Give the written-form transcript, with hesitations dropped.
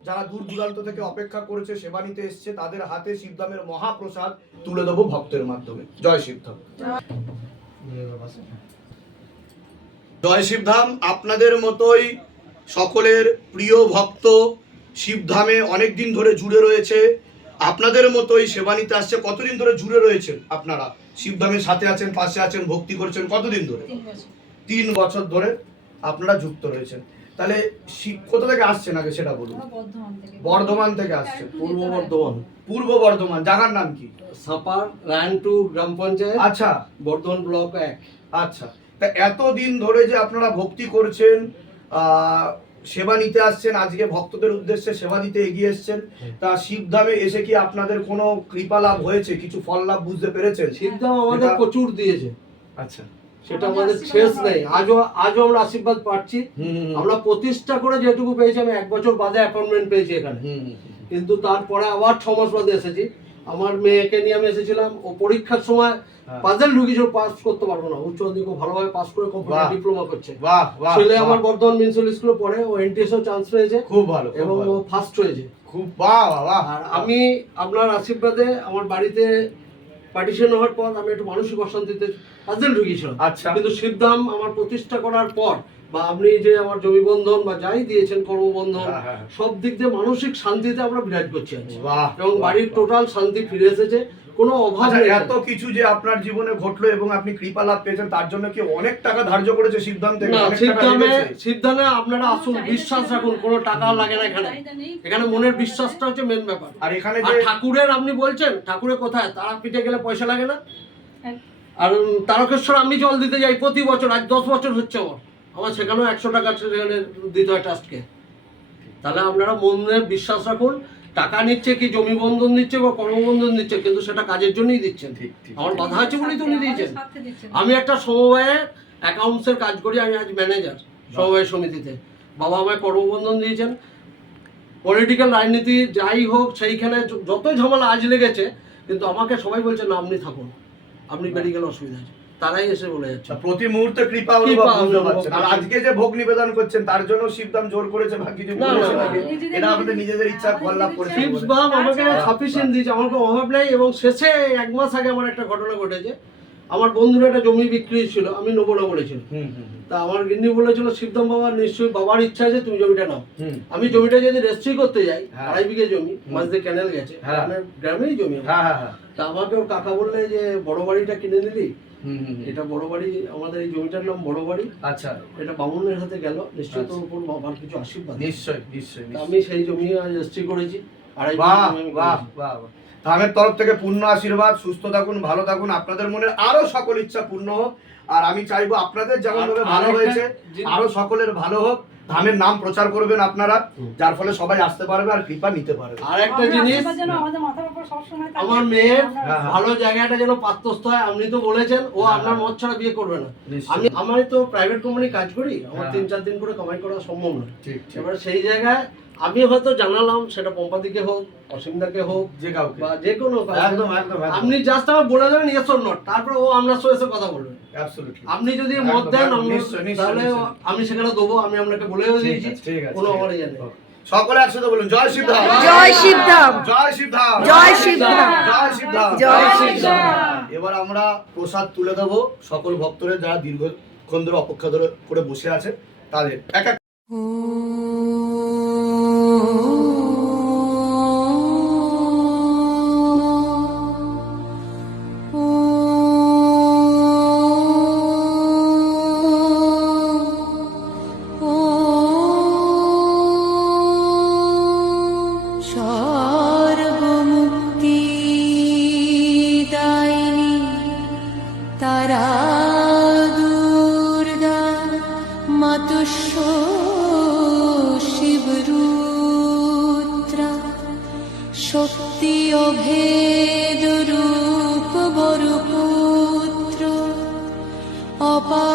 যারা দূর দূরান্ত থেকে অপেক্ষা করেছে, সেবা নিতে এসছে, তাদের হাতে শিবধামের মহাপ্রসাদ তুলে দেবো ভক্তের মাধ্যমে। জয় শিবধাম। জয় শিবধাম। আপনাদের মতোই সকলের প্রিয় ভক্ত শিবধামে অনেকদিন ধরে জুড়ে রয়েছে, আপনাদের মতোই সেবা নিতে আসছে। কতদিন ধরে জুড়ে রয়েছেন আপনারা? শিবধামের সাথে আছেন, পাশে আছেন, ভক্তি করছেন কতদিন ধরে? 3 বছর ধরে আপনারা যুক্ত রয়েছেন। তাহলে কোথা থেকে আসছেন আগে সেটা বলুন। বর্ধমান থেকে আসছেন। পূর্ব বর্ধমান। জায়গার নাম কি? সাপার রায়নটু গ্রাম পঞ্চায়েত। আচ্ছা, বর্ধমান ব্লক 1। আচ্ছা, তা এতদিন ধরে যে আপনারা ভক্তি করছেন, সেবা নিতে আসছেন, আজকে ভক্তদের উদ্দেশ্যে সেবা দিতে এগিয়ে এসছেন, তা শিবধামে এসে কি আপনাদের কোনো কৃপা লাভ হয়েছে, কিছু ফল লাভ বুঝতে পেরেছেন? শিবধাম আমাদের প্রচুর দিয়েছে। আচ্ছা, সেটা আমাদের শেষ নেই। আজও আমরা আশীর্বাদ পাচ্ছি। আমরা প্রতিষ্ঠা করে যেটুকু পেয়েছি, আমি 1 বছর বাদে অ্যাপয়েন্টমেন্ট পেয়েছি এখানে, কিন্তু তারপরে আবার 6 মাস বাদে এসেছি। আমার মেয়েকে নিয়ে আমি এসেছিলাম, ও পরীক্ষার সময় পাজল ঢুকিয়েছিল, পাস করতে পারবো না, উচ্চ মাধ্যমিক ভালোভাবে পাস করে কম্পিউটার ডিপ্লোমা করছে। ছেলে আমার বর্ধমান মিউনিসিপ্যাল স্কুলে পড়ে, ও এনটিএসও চান্স পেয়েছে, খুব ভালো, এবং ও ফার্স্ট হয়েছে। খুব বাহ বাহ। আর আমি আপনার আশীর্বাদে আমার বাড়িতে পার্টিশন হওয়ার পর আমি একটু মানসিক অশান্তিতে পাজল ঢুকিয়েছিলাম। আচ্ছা, কিন্তু শিবধাম আমার প্রতিষ্ঠা করার পর, বা আপনি যে আমার জমি বন্ধন বা যাই দিয়েছেন কর্মবন্ধন, সব দিক দিয়ে মানসিক শান্তিতে আমরা বিরাজ করছি এবং বাড়ির টোটাল শান্তি ফিরে এসেছে, কোনো অভাব নেই। এত কিছু যে আপনার জীবনে ঘটলো এবং আপনি কৃপা লাভ পেয়েছেন, তার জন্য কি অনেক টাকা ধার্য করেছে শিবধাম থেকে? না, শিবধামে আপনারা আসুন, বিশ্বাস রাখুন, কোনো টাকা লাগে না এখানে। এখানে মনের বিশ্বাসটা হচ্ছে মেন ব্যাপার। আর এখানে ঠাকুরের, আপনি বলছেন ঠাকুরের কোথায়, তারাপীঠে গেলে পয়সা লাগে না? আর তারকেশ্বর আমি জল দিতে যাই প্রতি বছর, আজ 10 বছর হচ্ছে আমার সেখানেও 100 টাকা সেখানে দিতে হয় ট্রাস্টকে। তাহলে আপনারা মনে বিশ্বাস রাখুন, টাকা নিচ্ছে কি জমি বন্ধন দিচ্ছে বা কর্মবন্ধন দিচ্ছে, কিন্তু সেটা কাজের জন্যই দিচ্ছেন। আমার বাধা আছে বলেই তো উনি দিয়েছেন। আমি একটা সমবায়ের অ্যাকাউন্টসের কাজ করি, আমি আজ ম্যানেজার সমবায় সমিতিতে। বাবা আমায় কর্মবন্ধন দিয়েছেন। পলিটিক্যাল রাজনীতি যাই হোক, সেইখানে যত ঝামেলা আজ লেগেছে, কিন্তু আমাকে সবাই বলছে না আপনি থাকুন, আপনি বেরিয়ে গেলে অসুবিধা আছে, তারাই এসে বলে যাচ্ছে। প্রতি মুহূর্তে কৃপা অনুভব করছেন। আর আজকে যে ভোগ নিবেদন করছেন, তার জন্য শিবধাম জোর করেছে বা কিছু বলেছে নাকি? এটা আমাদের নিজেদের ইচ্ছা ফল লাভ করেছে। শিবধাম আমাকে সাফিসিয়েন্ট দিয়েছে, আমার কোনো অভাব নেই। এবং শেষে 1 মাস আগে আমার একটা ঘটনা ঘটেছে। আমার বন্ধুর একটা জমি বিক্রি ছিল, আমি নেবো না বলেছিল। তা আমার গিন্নি বলেছিল, শিবধাম বাবা নিশ্চয়ই, বাবার ইচ্ছা আছে, তুমি জমিটা নাও। আমি জমিটা যদি রেজিস্ট্রি করতে যাই, 2.5 বিঘে জমি, মাঝ দিয়ে ক্যানেল গেছে, গ্রামেরই জমি। তা আমাকে ওর কাকা বললে যে বড় বাড়িটা কিনে নিলি, এটা বড় বাড়ি, আমাদের এই জমিটার নাম বড় বাড়ি। আচ্ছা, এটা বামুনের হাতে গেল, নিশ্চয়ই তোর উপর বাবার কিছু আশীর্বাদ। নিশ্চয়ই নিশ্চয়ই। আমি সেই জমি রেজিস্ট্রি করেছি। ধামের তরফ থেকে পূর্ণ আশীর্বাদ। সুস্থ থাকুন, ভালো থাকুন, আপনাদের মনের আরো সকল ইচ্ছা পূর্ণ হোক। আর আমি চাইবো আপনাদের যেমন ভাবে ভালো হয়েছে, আরো সকলের ভালো হোক। ধামের নাম প্রচার করবেন আপনারা, যার ফলে সবাই আসতে পারবে আর কৃপা নিতে পারবে। আর একটা জিনিস, আমার মেয়ের ভালো জায়গাটা যেন পাত্রস্থ হয়। আপনি তো বলেছেন ও আপনার মত ছাড়া বিয়ে করবে না। আমি তো প্রাইভেট কোম্পানি কাজ করি, আমার 3-4 দিন করে কামাই করা সম্ভব নয়। এবার সেই জায়গায় আমি হয়তো জানালাম, সেটা পম্পাদিকে হোক, অসীমদাকে হোক, যে কাউকে বা যে কোনো, আপনি জাস্ট আমার বলে দেবেন ইয়েস অর নট, তারপরে ও আপনার সাথে কথা বলবেন। আপনি যদি মত দেন তাহলে আমি সেখানে দেবো। আমি আপনাকে বলেও দিয়েছি, কোনো আমার ইয়ে নেই। সকলে একসাথে বলুন জয় শিবধাম, জয় শিবধাম, জয় শিবধাম, জয় শিবধাম, জয় শিবধাম, জয় শিবধাম। এবার আমরা প্রসাদ তুলে দেবো সকল ভক্তরা, যারা দীর্ঘক্ষণ ধরে অপেক্ষা করে বসে আছে তাদের। এক এক শক্তি অভেদ রূপ বরপুত্র অপা